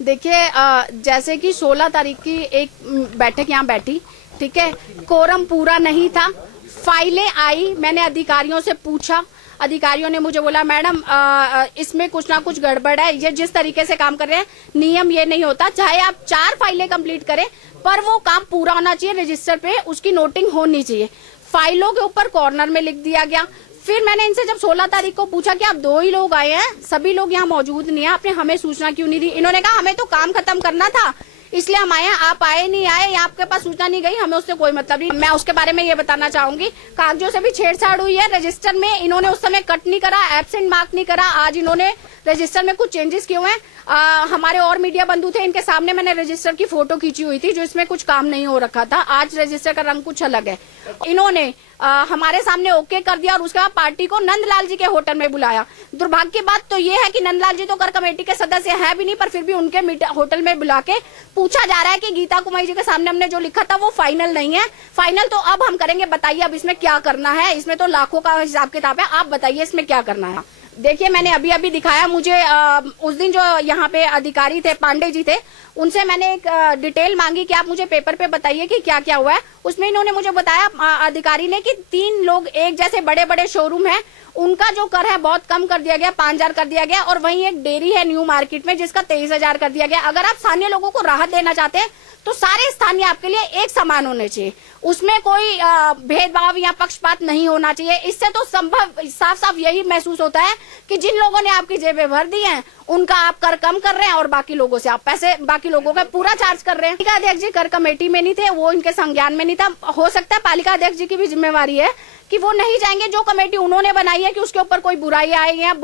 देखिए, जैसे कि 16 तारीख की एक बैठक यहाँ बैठी, ठीक है, कोरम पूरा नहीं था, फाइलें आई, मैंने अधिकारियों से पूछा, अधिकारियों ने मुझे बोला मैडम इसमें कुछ ना कुछ गड़बड़ है, ये जिस तरीके से काम कर रहे हैं नियम ये नहीं होता, चाहे आप 4 फाइलें कंप्लीट करें पर वो काम पूरा होना चाहिए, रजिस्टर पे उसकी नोटिंग होनी चाहिए। फाइलों के ऊपर कॉर्नर में लिख दिया गया। फिर मैंने इनसे जब 16 तारीख को पूछा कि आप 2 ही लोग आए हैं, सभी लोग यहाँ मौजूद नहीं है, आपने हमें सूचना क्यों नहीं दी? इन्होंने कहा हमें तो काम खत्म करना था इसलिए हम आए हैं, आप आए नहीं आए, आपके पास सूचना नहीं गई, हमें उससे कोई मतलब नहीं। मैं उसके बारे में ये बताना चाहूंगी, कागजों से भी छेड़छाड़ हुई है, रजिस्टर में इन्होंने उस समय कट नहीं करा, एब्सेंट मार्क नहीं करा, आज इन्होंने रजिस्टर में कुछ चेंजेस किए हुए हैं। हमारे और मीडिया बंधु थे, इनके सामने मैंने रजिस्टर की फोटो खींची हुई थी जो इसमें कुछ काम नहीं हो रखा था, आज रजिस्टर का रंग कुछ अलग है। इन्होंने हमारे सामने ओके कर दिया और उसके बाद पार्टी को नंदलाल जी के होटल में बुलाया। दुर्भाग्य की बात तो ये है कि नंदलाल जी तो कर कमेटी के सदस्य है भी नहीं, पर फिर भी उनके होटल में बुला के पूछा जा रहा है कि गीता कुमारी जी के सामने हमने जो लिखा था वो फाइनल नहीं है, फाइनल तो अब हम करेंगे, बताइए अब इसमें क्या करना है, इसमें तो लाखों का हिसाब किताब है, आप बताइए इसमें क्या करना है। देखिए, मैंने अभी दिखाया, मुझे उस दिन जो यहाँ पे अधिकारी थे, पांडे जी थे, उनसे मैंने एक डिटेल मांगी कि आप मुझे पेपर पे बताइए कि क्या क्या हुआ है। उसमें इन्होंने मुझे बताया अधिकारी ने कि 3 लोग एक जैसे बड़े बड़े शोरूम है, उनका जो कर है बहुत कम कर दिया गया, 5000 कर दिया गया, और वहीं एक डेयरी है न्यू मार्केट में जिसका 23000 कर दिया गया। अगर आप स्थानीय लोगों को राहत देना चाहते हैं तो सारे स्थानीय आपके लिए एक समान होने चाहिए, उसमें कोई भेदभाव या पक्षपात नहीं होना चाहिए। इससे तो संभव साफ साफ यही महसूस होता है कि जिन लोगों ने आपकी जेबें भर दी हैं उनका आप कर कम कर रहे हैं और बाकी लोगों से आप पैसे, बाकी लोगों का पूरा चार्ज कर रहे हैं। पालिका अध्यक्ष जी कर कमेटी में नहीं थे, वो इनके संज्ञान में नहीं था। हो सकता है पालिका अध्यक्ष जी की भी जिम्मेवारी है कि वो नहीं जाएंगे, जो कमेटी उन्होंने बनाई है कि उसके ऊपर कोई बुराई आई है,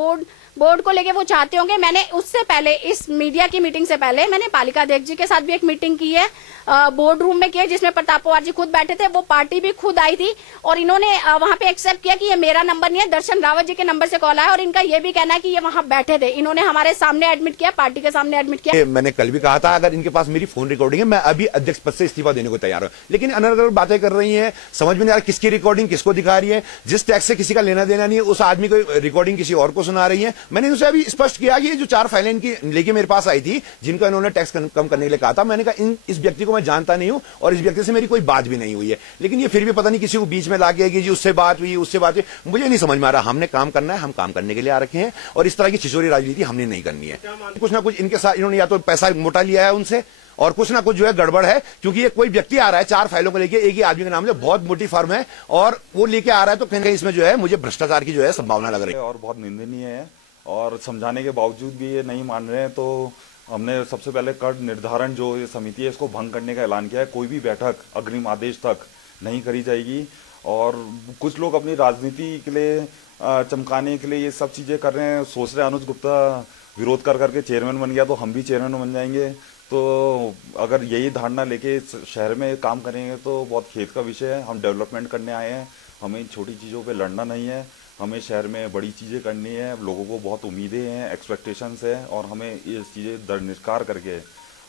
बोर्ड को लेके वो चाहते होंगे। मैंने उससे पहले, इस मीडिया की मीटिंग से पहले, मैंने पालिका अध्यक्ष जी के साथ भी एक मीटिंग की है, बोर्ड रूम में की है, जिसमें प्रताप पवार जी खुद बैठे थे, वो पार्टी भी खुद आई थी और इन्होंने वहां पे एक्सेप्ट किया कि ये मेरा नंबर नहीं है, दर्शन रावत जी के नंबर से कॉल आया और इनका ये भी कहना है कि ये वहां बैठे थे, इन्होंने हमारे सामने एडमिट किया, पार्टी के सामने एडमिट किया। मैंने कल भी कहा था अगर इनके पास मेरी फोन रिकॉर्डिंग है मैं अभी अध्यक्ष पद से इस्तीफा देने को तैयार हूं, लेकिन अलग-अलग बातें कर रही है, समझ में नहीं आ रहा किसकी रिकॉर्डिंग किसको दिखा रही है। जिस टैक्स से किसी का लेना देना नहीं है उस आदमी को रिकॉर्डिंग किसी और को सुना रही है। मैंने उनसे अभी स्पष्ट किया कि जो 4 फाइलें इनकी लेके मेरे पास आई थी जिनका इन्होंने टैक्स कम करने के लिए कहा था, मैंने कहा इस व्यक्ति को मैं जानता नहीं हूं और इस व्यक्ति से मेरी कोई बात भी नहीं हुई है, लेकिन ये फिर भी पता नहीं किसी को बीच में ला गया कि जी उससे बात हुई, उससे बात हुई। मुझे नहीं समझ में आ रहा, हमने काम करना है, हम काम करने के लिए आ रखे हैं और इस तरह की छिछोरी राजनीति हमने नहीं करनी है। कुछ ना कुछ इनके साथ इन्होंने या तो पैसा मोटा लिया है उनसे और कुछ ना कुछ जो है गड़बड़ है, क्योंकि ये कोई व्यक्ति आ रहा है 4 फाइलों को लेके, एक ही आदमी के नाम से, बहुत मोटी फर्म है और वो लेके आ रहा है, तो कहीं इसमें जो है मुझे भ्रष्टाचार की जो है संभावना लग रही है और बहुत निंदनीय है। और समझाने के बावजूद भी ये नहीं मान रहे हैं, तो हमने सबसे पहले कर निर्धारण जो ये समिति है इसको भंग करने का ऐलान किया है। कोई भी बैठक अग्रिम आदेश तक नहीं करी जाएगी और कुछ लोग अपनी राजनीति के लिए चमकाने के लिए ये सब चीजें कर रहे हैं, सोच रहे हैं अनुज गुप्ता विरोध कर करके चेयरमैन बन गया तो हम भी चेयरमैन बन जाएंगे। तो अगर यही धारणा लेके शहर में काम करेंगे तो बहुत खेद का विषय है। हम डेवलपमेंट करने आए हैं, हमें इन छोटी चीज़ों पे लड़ना नहीं है, हमें शहर में बड़ी चीज़ें करनी है। लोगों को बहुत उम्मीदें हैं, एक्सपेक्टेशंस है और हमें ये चीज़ें दरनिर्कार करके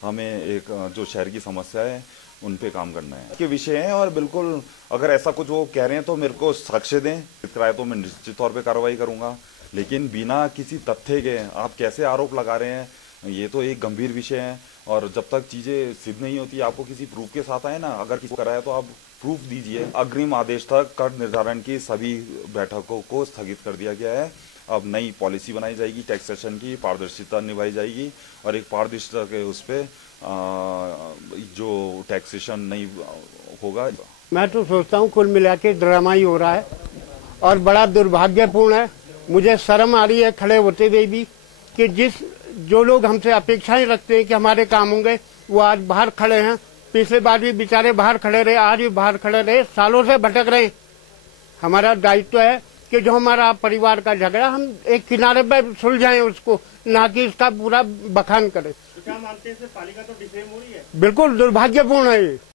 हमें एक जो शहर की समस्या है उन पे काम करना है के विषय है। और बिल्कुल अगर ऐसा कुछ वो कह रहे हैं तो मेरे को साक्ष्य दें, कराए तो मैं निश्चित तौर पे कार्रवाई करूंगा, लेकिन बिना किसी तथ्य के आप कैसे आरोप लगा रहे हैं, ये तो एक गंभीर विषय है। और जब तक चीजें सिद्ध नहीं होती आपको किसी प्रूफ के साथ आए ना, अगर किसी को कराया तो आप प्रूफ दीजिए। अग्रिम आदेश तक कर निर्धारण की सभी बैठकों को स्थगित कर दिया गया है। अब नई पॉलिसी बनाई जाएगी, टैक्सेशन की पारदर्शिता निभाई जाएगी और एक पारदर्शिता के उस पे जो टैक्सेशन नहीं होगा। मैं तो सोचता हूँ कुल मिला के ड्रामा ही हो रहा है और बड़ा दुर्भाग्यपूर्ण है। मुझे शर्म आ रही है खड़े होते हुए भी कि जो लोग हमसे अपेक्षाएं रखते हैं कि हमारे काम होंगे वो आज बाहर खड़े हैं। पिछले बार भी बेचारे बाहर खड़े रहे, आज भी बाहर खड़े रहे, सालों से भटक रहे। हमारा दायित्व है कि जो हमारा परिवार का झगड़ा हम एक किनारे पर सुलझाएं उसको, ना कि इसका पूरा बखान करें। तो क्या मानते हैं पालिका तो डिफेम हो रही है? बिल्कुल दुर्भाग्यपूर्ण है ये।